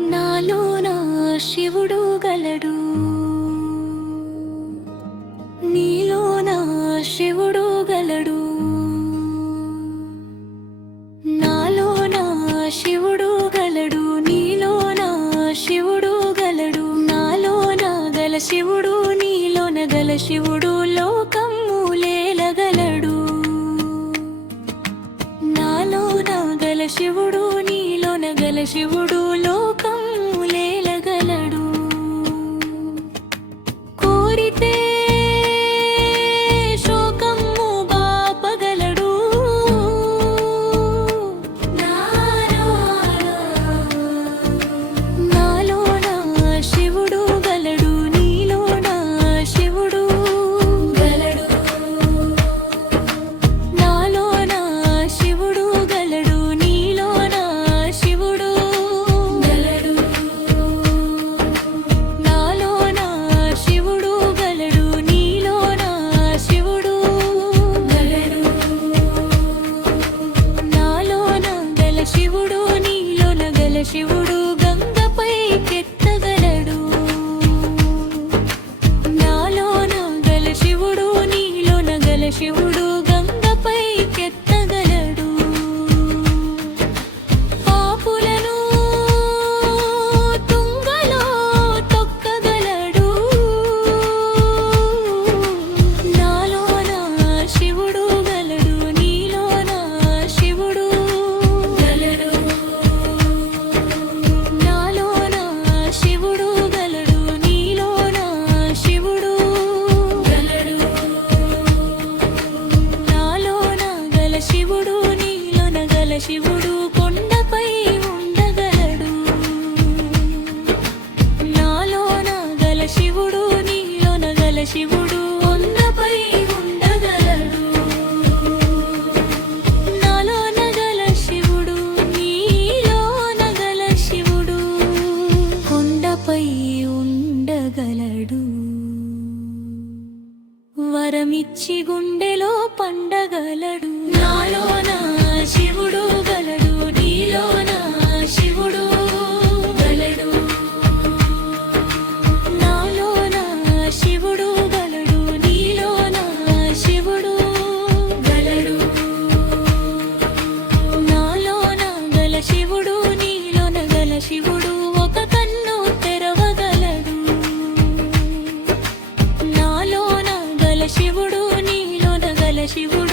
నాలో నా శివుడు గలడు. నీలో నా శివుడు గలడు. నాలో నా శివుడు గలడు. నీలో నా శివుడు గలడు. నాలో నా గల శివుడు నీలో గల శివుడు లోకం మూలేలగలడు నాలో శివుడు నీలోన గల శివుడు అందమిచ్చి గుండెలో పండగలడు. నాలోనా శివుడు నీలో నగల శివుడు.